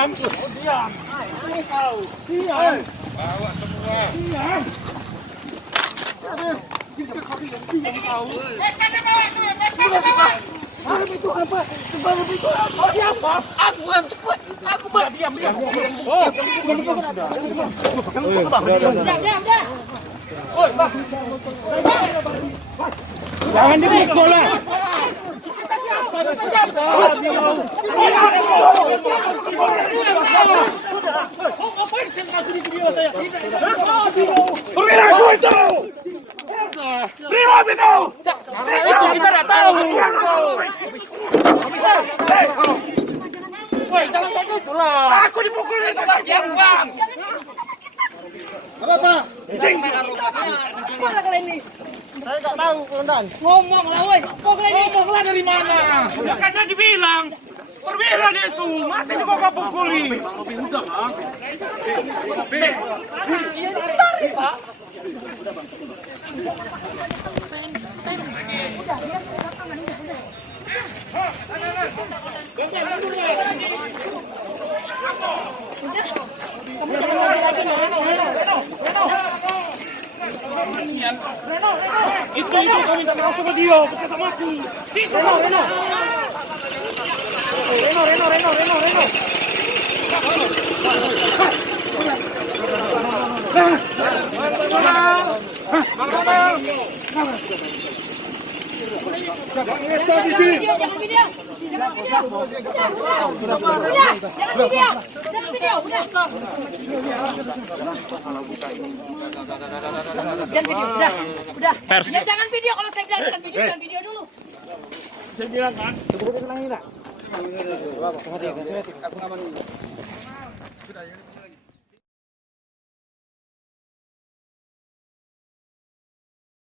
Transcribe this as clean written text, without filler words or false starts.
Diam. Diam. Kau. Diam. Bawa semua. Diam. Itu apa? Sebab itu apa? Siapa? Aku kan. Aku diam. Oh, jadi kenapa? Diam. Oi, Bang. Jangan dipukul lah. Berilah aku itu. Berilah itu. Kita tidak tahu. Woi, jangan kayak gitu lah. Aku dipukul itu kasihan, Bang. Apa? Mana kalian ini? Saya nggak tahu, Komandan. Ngomong lah, woi. Ngomong lah dari mana? Karena dibilang. Perwira dia itu, masih juga kau pukuli. Udah, Bang. Iya, ditarik, Pak. Itu kau minta maaf sama dia, bukan sama aku. Reno. Ya jangan video, kalau saya bilang jangan video, jangan video dulu. Saya bilang kan. Aku ngaman. Sudah ya.